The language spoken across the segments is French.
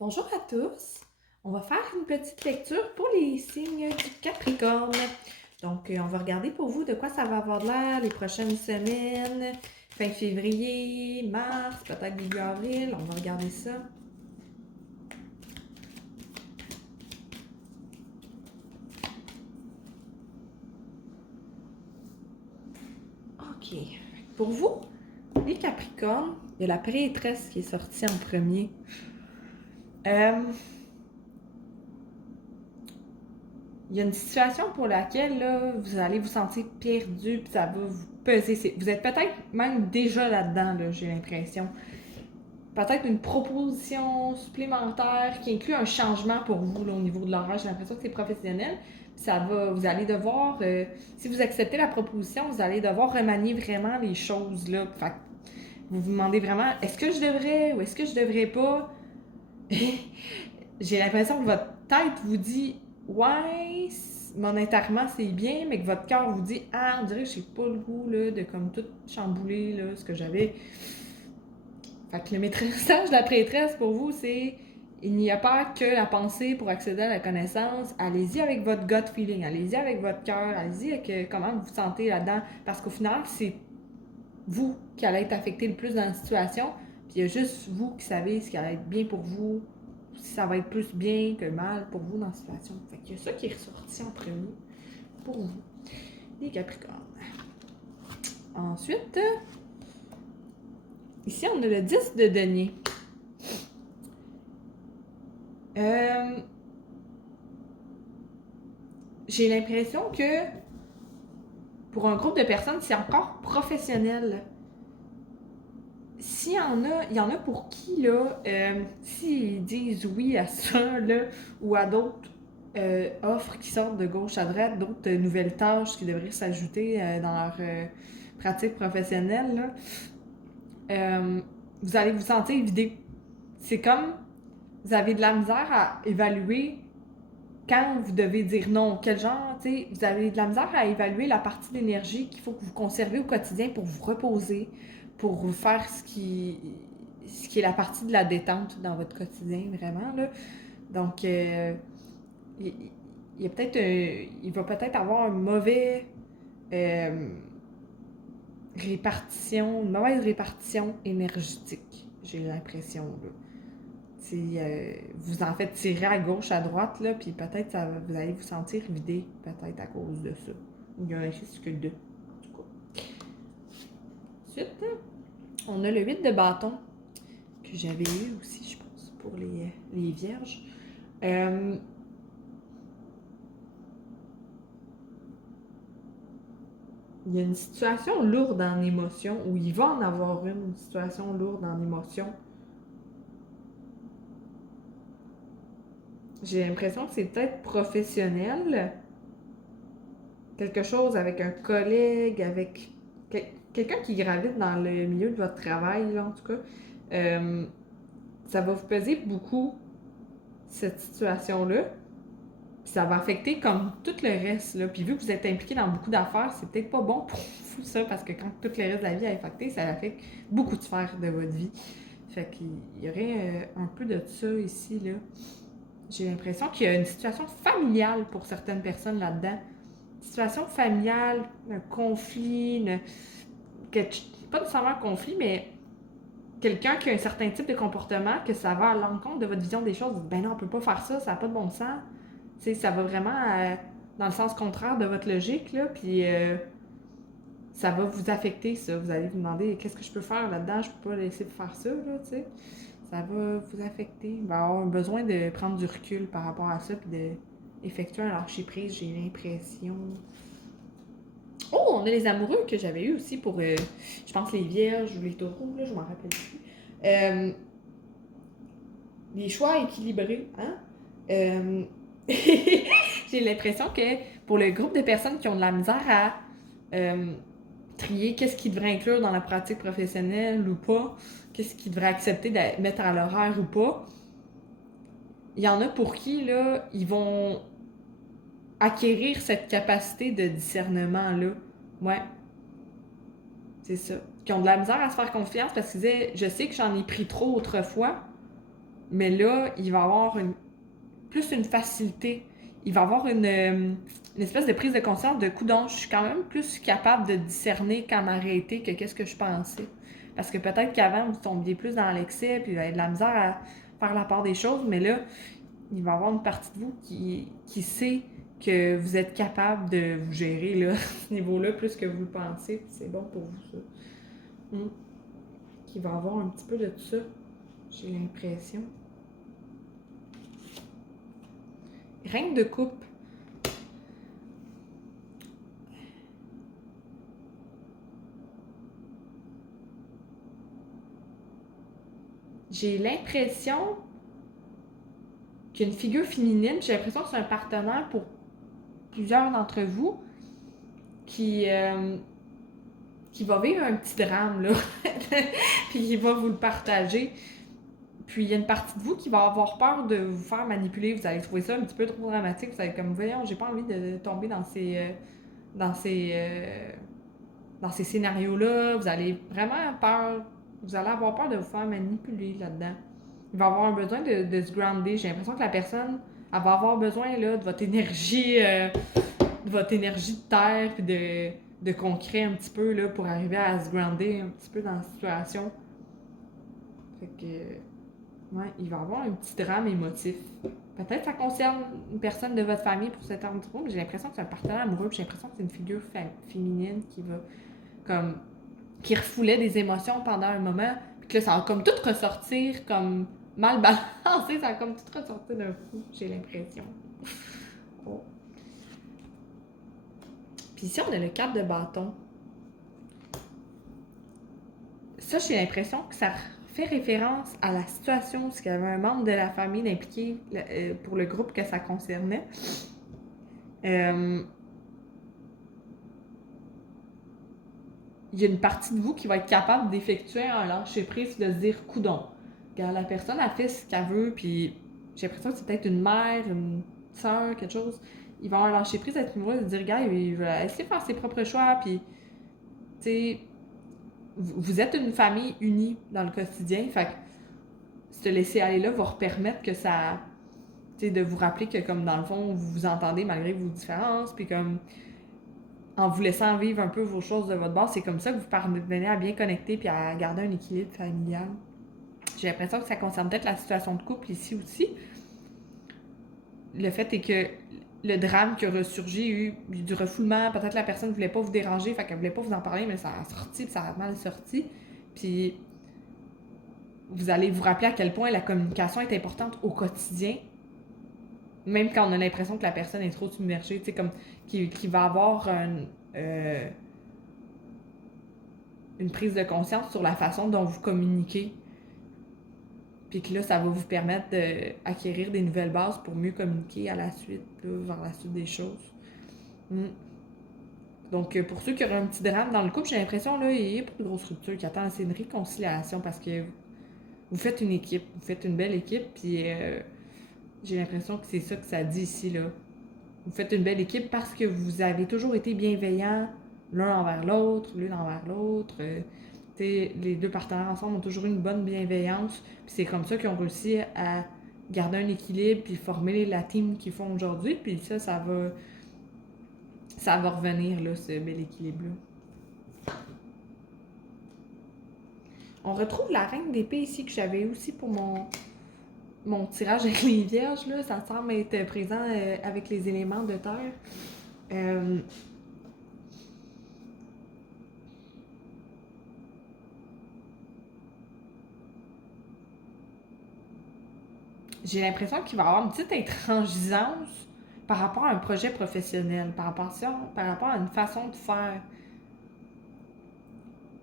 Bonjour à tous. On va faire une petite lecture pour les signes du Capricorne. Donc, on va regarder pour vous de quoi ça va avoir l'air les prochaines semaines, fin février, mars, peut-être début avril. On va regarder ça. OK. Pour vous, les Capricornes, il y a la prêtresse qui est sortie en premier. Il y a une situation pour laquelle là, vous allez vous sentir perdu, puis ça va vous peser. Vous êtes peut-être même déjà là-dedans, là, j'ai l'impression. Peut-être une proposition supplémentaire qui inclut un changement pour vous là, au niveau de l'horaire. J'ai l'impression que c'est professionnel. Vous allez devoir, si vous acceptez la proposition, vous allez devoir remanier vraiment les choses là. Fait que vous vous demandez vraiment, est-ce que je devrais ou est-ce que je devrais pas? J'ai l'impression que votre tête vous dit, ouais, monétairement c'est bien, mais que votre cœur vous dit, ah, on dirait que j'ai pas le goût là, de comme tout chambouler là, ce que j'avais. Fait que le maîtressage de la prêtresse pour vous, c'est il n'y a pas que la pensée pour accéder à la connaissance. Allez-y avec votre gut feeling, allez-y avec votre cœur, allez-y avec comment vous vous sentez là-dedans. Parce qu'au final, c'est vous qui allez être affecté le plus dans la situation. Puis il y a juste vous qui savez ce qui allait être bien pour vous, si ça va être plus bien que mal pour vous dans la situation. Fait qu'il y a ça qui est ressorti en premier pour vous, les Capricornes. Ensuite, ici, on a le 10 de denier. J'ai l'impression que pour un groupe de personnes, c'est encore professionnel. S'il y en a, il y en a pour qui, là, s'ils disent oui à ça, là, ou à d'autres offres qui sortent de gauche à droite, d'autres nouvelles tâches qui devraient s'ajouter dans leur pratique professionnelle, là, vous allez vous sentir vidé. C'est comme vous avez de la misère à évaluer quand vous devez dire non. Quel genre, tu sais, vous avez de la misère à évaluer la partie d'énergie qu'il faut que vous conservez au quotidien pour vous reposer, pour vous faire ce qui est la partie de la détente dans votre quotidien, vraiment, là. Donc, il, il y a peut-être il va peut-être avoir un mauvais une mauvaise répartition énergétique, j'ai l'impression, là. Vous en faites tirer à gauche, à droite, là, puis peut-être vous allez vous sentir vidé, peut-être à cause de ça. Ou il y a un risque de. En tout cas. Ensuite, on a le 8 de bâton, que j'avais eu aussi, je pense, pour les vierges. Il y a une situation lourde en émotion, ou il va en avoir une situation lourde en émotion. J'ai l'impression que c'est peut-être professionnel, quelque chose avec un collègue, avec quelqu'un qui gravite dans le milieu de votre travail, là, en tout cas. Ça va vous peser beaucoup, cette situation-là. Puis ça va affecter comme tout le reste, là. Puis vu que vous êtes impliqué dans beaucoup d'affaires, c'est peut-être pas bon pour vous, ça, parce que quand tout le reste de la vie est affecté, ça affecte beaucoup de sphères de votre vie. Fait qu'il y aurait un peu de ça ici, là. J'ai l'impression qu'il y a une situation familiale pour certaines personnes là-dedans. Situation familiale, un conflit, pas nécessairement un conflit, mais quelqu'un qui a un certain type de comportement, que ça va à l'encontre de votre vision des choses. Ben non, on peut pas faire ça, ça n'a pas de bon sens. T'sais, ça va vraiment dans le sens contraire de votre logique, là, puis ça va vous affecter, ça. Vous allez vous demander, qu'est-ce que je peux faire là-dedans? Je peux pas laisser faire ça, là, tu sais. Ça va vous affecter. Il va avoir besoin de prendre du recul par rapport à ça, puis d'effectuer un lâcher-prise, j'ai l'impression. Oh, on a les amoureux que j'avais eu aussi pour, je pense, les vierges ou les taureaux, là, je m'en rappelle plus. Les choix équilibrés, hein? J'ai l'impression que pour le groupe de personnes qui ont de la misère à trier qu'est-ce qu'ils devraient inclure dans la pratique professionnelle ou pas, qu'est-ce qu'ils devraient accepter de mettre à l'horaire ou pas, il y en a pour qui, là, ils vont acquérir cette capacité de discernement-là. Ouais, c'est ça. Qui ont de la misère à se faire confiance parce qu'ils disaient, je sais que j'en ai pris trop autrefois, Mais là, il va avoir plus une facilité. Il va avoir une espèce de prise de conscience de coudonc. Je suis quand même plus capable de discerner quand m'arrêter que qu'est-ce que je pensais. Parce que peut-être qu'avant, vous tombiez plus dans l'excès, puis vous avez de la misère à faire la part des choses, mais là, il va y avoir une partie de vous qui sait que vous êtes capable de vous gérer là, à ce niveau-là, plus que vous le pensez, puis c'est bon pour vous, ça. Qu'il va y avoir un petit peu de tout ça, j'ai l'impression. Reine de coupe. J'ai l'impression qu'une figure féminine, j'ai l'impression que c'est un partenaire pour plusieurs d'entre vous qui va vivre un petit drame, là, puis qui va vous le partager. Puis il y a une partie de vous qui va avoir peur de vous faire manipuler. Vous allez trouver ça un petit peu trop dramatique. Vous allez comme, voyons, j'ai pas envie de tomber dans ces, euh, dans ces scénarios-là. Vous allez vraiment peur. Vous allez avoir peur de vous faire manipuler là-dedans. Il va avoir un besoin de se grounder. J'ai l'impression que la personne, elle va avoir besoin là, de votre énergie de terre, puis de concret un petit peu là, pour arriver à se grounder un petit peu dans la situation. Fait que, ouais, il va y avoir un petit drame émotif. Peut-être que ça concerne une personne de votre famille pour cet ordre du groupe, mais j'ai l'impression que c'est un partenaire amoureux, puis j'ai l'impression que c'est une figure féminine qui va comme qui refoulait des émotions pendant un moment, puis que là, ça va comme tout ressortir comme mal balancé, ça va comme tout ressortir d'un coup, j'ai l'impression. Oh. Puis ici, on a le 4 de bâton. Ça, j'ai l'impression que ça fait référence à la situation où il y avait un membre de la famille impliqué pour le groupe que ça concernait. Il y a une partie de vous qui va être capable d'effectuer un lâcher-prise, de se dire coudon. Quand la personne a fait ce qu'elle veut, puis j'ai l'impression que c'est peut-être une mère, une soeur, quelque chose. Il va avoir un lâcher-prise à ce niveau-là, de dire, gars, il va essayer de faire ses propres choix, puis, tu sais, vous êtes une famille unie dans le quotidien, fait que se laisser aller là va permettre que ça. Tu sais, de vous rappeler que, comme dans le fond, vous vous entendez malgré vos différences, puis comme en vous laissant vivre un peu vos choses de votre base, c'est comme ça que vous parvenez à bien connecter puis à garder un équilibre familial. J'ai l'impression que ça concerne peut-être la situation de couple ici aussi. Le fait est que le drame qui a ressurgi, il y a eu du refoulement, peut-être la personne ne voulait pas vous déranger, fait qu'elle voulait pas vous en parler, mais ça a sorti, puis ça a mal sorti. Puis vous allez vous rappeler à quel point la communication est importante au quotidien, même quand on a l'impression que la personne est trop submergée, tu sais, comme qui va avoir une prise de conscience sur la façon dont vous communiquez. Puis que là, ça va vous permettre d'acquérir des nouvelles bases pour mieux communiquer à la suite, là, vers la suite des choses. Donc, pour ceux qui auraient un petit drame dans le couple, j'ai l'impression, là, il n'y a pas de grosse rupture qui attend. C'est une réconciliation parce que vous faites une équipe, vous faites une belle équipe, puis j'ai l'impression que c'est ça que ça dit ici, là. Vous faites une belle équipe parce que vous avez toujours été bienveillants l'un envers l'autre, l'une envers l'autre. Les deux partenaires ensemble ont toujours eu une bonne bienveillance. Puis c'est comme ça qu'ils ont réussi à garder un équilibre puis former la team qu'ils font aujourd'hui. Puis ça va revenir, là, ce bel équilibre-là. On retrouve la reine d'épée ici que j'avais aussi pour mon tirage avec les vierges. Là. Ça semble être présent avec les éléments de terre. J'ai l'impression qu'il va y avoir une petite intransigeance par rapport à un projet professionnel, par rapport à une façon de faire.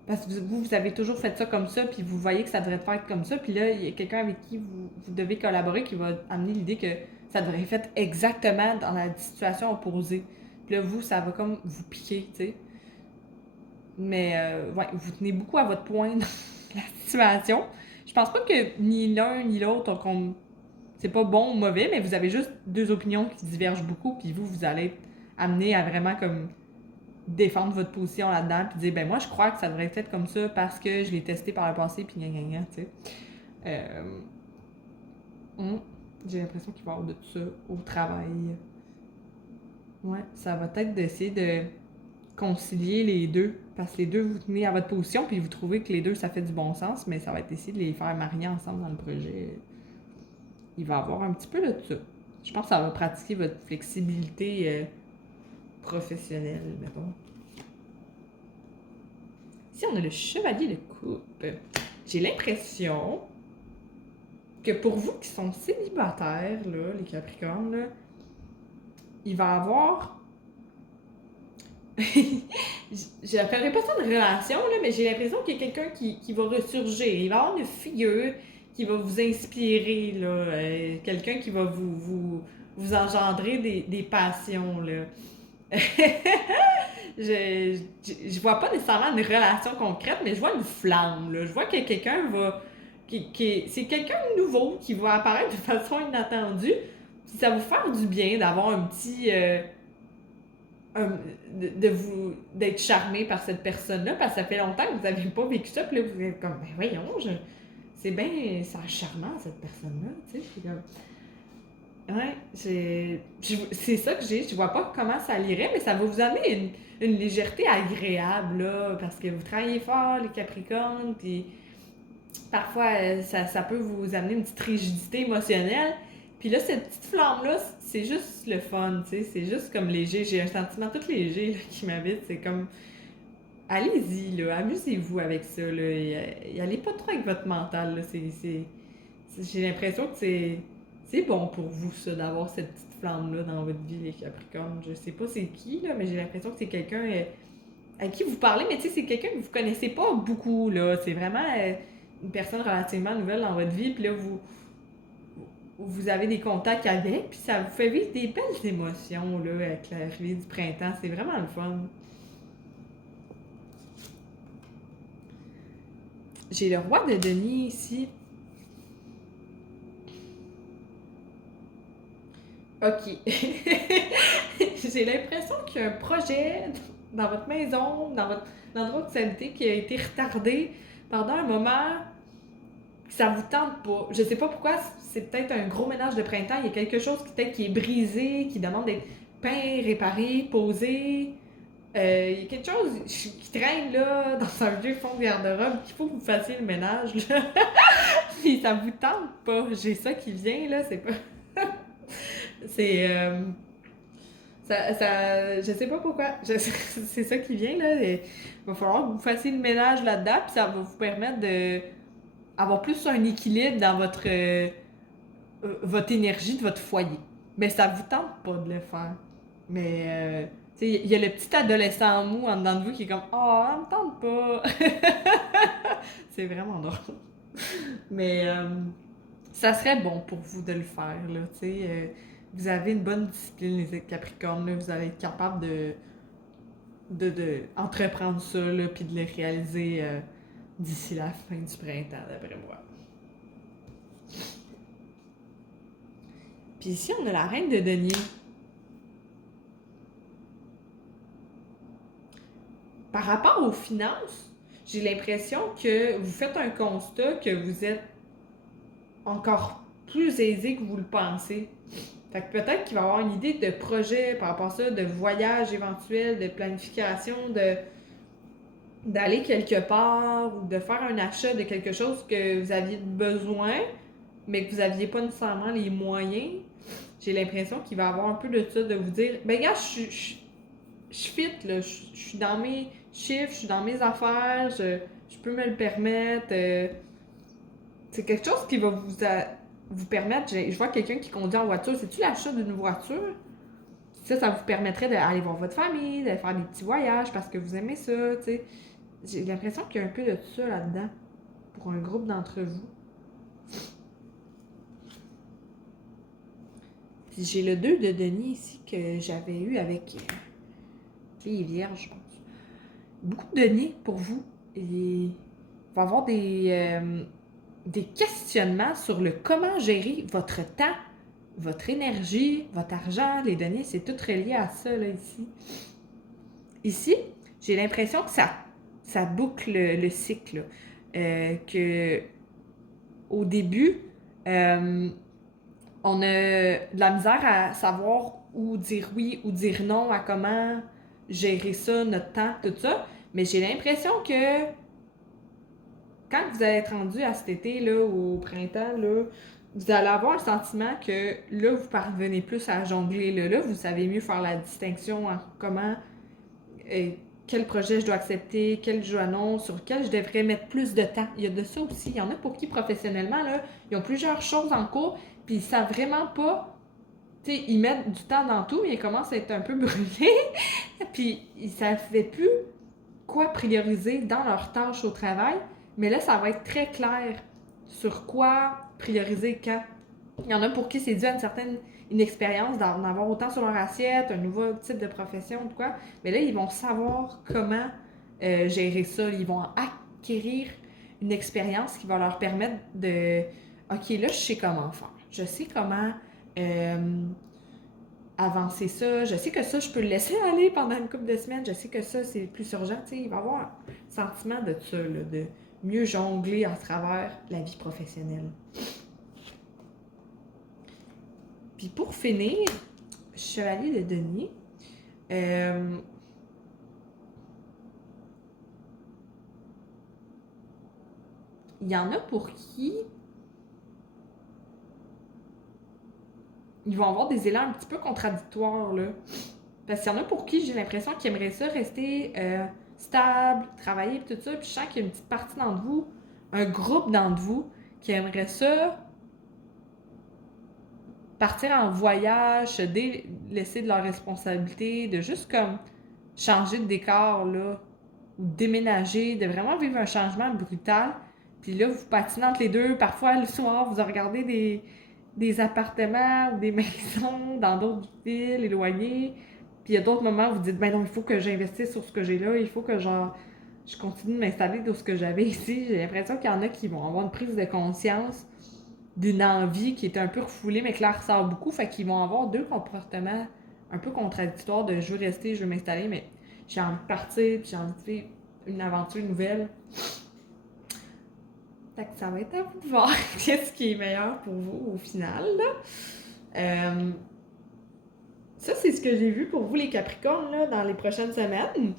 Parce que vous avez toujours fait ça comme ça, puis vous voyez que ça devrait être fait comme ça, puis là, il y a quelqu'un avec qui vous devez collaborer qui va amener l'idée que ça devrait être fait exactement dans la situation opposée. Puis là, vous, ça va comme vous piquer, tu sais. Mais, ouais, vous tenez beaucoup à votre point dans la situation. Je pense pas que ni l'un ni l'autre ont comme c'est pas bon ou mauvais, mais vous avez juste deux opinions qui divergent beaucoup, puis vous allez être amené à vraiment comme défendre votre position là-dedans, puis dire ben moi je crois que ça devrait être comme ça parce que je l'ai testé par le passé, puis gna gna gna, tu sais. Hum, J'ai l'impression qu'il va y avoir de ça au travail. Ouais, ça va être d'essayer de concilier les deux. Parce que les deux, vous tenez à votre position, puis vous trouvez que les deux, ça fait du bon sens, mais ça va être d'essayer de les faire marier ensemble dans le projet. Il va y avoir un petit peu de ça. Je pense que ça va pratiquer votre flexibilité professionnelle, mettons. Ici, on a le chevalier de coupe. J'ai l'impression que pour vous qui sont célibataires, là, les Capricornes, là, il va y avoir. Je n'appellerais pas ça une relation, là, mais j'ai l'impression qu'il y a quelqu'un qui va ressurgir. Il va y avoir une figure qui va vous inspirer, là, quelqu'un qui va vous engendrer des passions. Là. je vois pas nécessairement une relation concrète, mais je vois une flamme. Là. Je vois que quelqu'un va. C'est quelqu'un de nouveau qui va apparaître de façon inattendue. Puis ça va vous faire du bien d'avoir un petit. D'être charmé par cette personne-là, parce que ça fait longtemps que vous n'avez pas vécu ça, puis là, vous êtes comme, ben voyons, c'est bien, c'est charmant, cette personne-là, tu sais, puis comme, ouais, c'est ça que j'ai, je vois pas comment ça irait, mais ça va vous amener une légèreté agréable, là, parce que vous travaillez fort, les Capricornes, puis parfois, ça peut vous amener une petite rigidité émotionnelle. Puis là, cette petite flamme-là, c'est juste le fun, tu sais. C'est juste comme léger. J'ai un sentiment tout léger là, qui m'habite. C'est comme, allez-y, là, amusez-vous avec ça, là. Y allez pas trop avec votre mental, là. J'ai l'impression que c'est bon pour vous, ça, d'avoir cette petite flamme-là dans votre vie, les Capricornes. Je sais pas c'est qui, là, mais j'ai l'impression que c'est quelqu'un à qui vous parlez, mais tu sais, c'est quelqu'un que vous connaissez pas beaucoup, là. C'est vraiment une personne relativement nouvelle dans votre vie, puis là, vous avez des contacts avec, puis ça vous fait vivre des belles émotions, là, avec l'arrivée du printemps. C'est vraiment le fun. J'ai le roi de denier ici. OK. J'ai l'impression qu'il y a un projet dans votre maison, dans votre endroit où vous habitez, qui a été retardé pendant un moment. Ça vous tente pas. Je sais pas pourquoi, c'est peut-être un gros ménage de printemps. Il y a quelque chose qui peut-être qui est brisé, qui demande d'être peint, réparé, posé. Il y a quelque chose qui traîne là dans un vieux fond de garde-robe qu'il faut que vous fassiez le ménage. Là. Puis ça vous tente pas. J'ai ça qui vient là, c'est pas. c'est. Je sais pas pourquoi. C'est ça qui vient là. Il va falloir que vous fassiez le ménage là-dedans, puis ça va vous permettre de avoir plus un équilibre dans votre énergie de votre foyer. Mais ça vous tente pas de le faire. Mais, tu sais, il y a le petit adolescent mou en dedans de vous qui est comme oh, ça me tente pas. C'est vraiment drôle. Mais, ça serait bon pour vous de le faire, là, tu sais. Vous avez une bonne discipline, les Capricornes, là. Vous allez être capable de entreprendre ça, là, puis de le réaliser d'ici la fin du printemps, d'après moi. Puis ici, on a la reine de denier. Par rapport aux finances, j'ai l'impression que vous faites un constat que vous êtes encore plus aisé que vous le pensez. Fait que peut-être qu'il va y avoir une idée de projet par rapport à ça, de voyage éventuel, de planification, d'aller quelque part ou de faire un achat de quelque chose que vous aviez besoin, mais que vous n'aviez pas nécessairement les moyens. J'ai l'impression qu'il va y avoir un peu de ça, de vous dire, ben gars, je fit, là, je suis dans mes chiffres, je suis dans mes affaires, je peux me le permettre. C'est quelque chose qui va vous permettre. Je vois quelqu'un qui conduit en voiture. C'est-tu l'achat d'une voiture? Ça vous permettrait d'aller voir votre famille, de faire des petits voyages parce que vous aimez ça, tu sais. J'ai l'impression qu'il y a un peu de ça là-dedans pour un groupe d'entre vous. Puis j'ai le 2 de Denis ici que j'avais eu avec les Vierges, je pense. Beaucoup de Denis pour vous. Il va y avoir des questionnements sur le comment gérer votre temps, votre énergie, votre argent. Les données, c'est tout relié à ça, là, ici. Ici, j'ai l'impression que ça boucle le cycle. Que au début, On a de la misère à savoir où dire oui ou dire non, à comment gérer ça, notre temps, tout ça. Mais j'ai l'impression que quand vous allez être rendu à cet été, là, au printemps, là, vous allez avoir le sentiment que là, vous parvenez plus à jongler. Là, vous savez mieux faire la distinction entre comment, euh, quel projet je dois accepter, quel je dois non, sur quel je devrais mettre plus de temps. Il y a de ça aussi. Il y en a pour qui, professionnellement, là, ils ont plusieurs choses en cours, puis ils savent vraiment pas. Tu sais, ils mettent du temps dans tout, mais ils commencent à être un peu brûlés, puis ils savaient plus quoi prioriser dans leurs tâches au travail, mais là, ça va être très clair sur quoi prioriser quand. Il y en a pour qui c'est dû à une certaine expérience d'en avoir autant sur leur assiette, un nouveau type de profession, ou quoi. Mais là, ils vont savoir comment gérer ça. Ils vont acquérir une expérience qui va leur permettre de... OK, là, je sais comment faire. Je sais comment avancer ça. Je sais que ça, je peux le laisser aller pendant une couple de semaines. Je sais que ça, c'est plus urgent. Tu sais, il va y avoir un sentiment de ça, là, de mieux jongler à travers la vie professionnelle. Puis pour finir, Chevalier de Denier, il y en a pour qui ils vont avoir des élans un petit peu contradictoires, là. Parce qu'il y en a pour qui j'ai l'impression qu'ils aimeraient ça rester stable, travailler, tout ça. Puis je sens qu'il y a une petite partie d'entre vous, un groupe d'entre vous, qui aimerait ça partir en voyage, se délaisser de leurs responsabilités, de juste comme changer de décor, là, ou déménager, de vraiment vivre un changement brutal. Puis là, vous patinez entre les deux. Parfois, le soir, vous regardez des appartements ou des maisons dans d'autres villes éloignées. Puis il y a d'autres moments où vous dites, ben non, il faut que j'investisse sur ce que j'ai là, il faut que je continue de m'installer dans ce que j'avais ici. J'ai l'impression qu'il y en a qui vont avoir une prise de conscience d'une envie qui est un peu refoulée, mais que là ressort beaucoup. Fait qu'ils vont avoir deux comportements un peu contradictoires de je veux rester, je veux m'installer, mais j'ai envie de partir, puis j'ai envie de vivre une aventure nouvelle. Fait que ça va être à vous de voir qu'est-ce qui est meilleur pour vous au final, là. Ça, c'est ce que j'ai vu pour vous, les Capricornes, là, dans les prochaines semaines.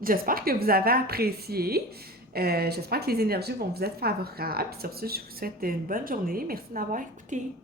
J'espère que vous avez apprécié. J'espère que les énergies vont vous être favorables. Sur ce, je vous souhaite une bonne journée. Merci de m'avoir écouté.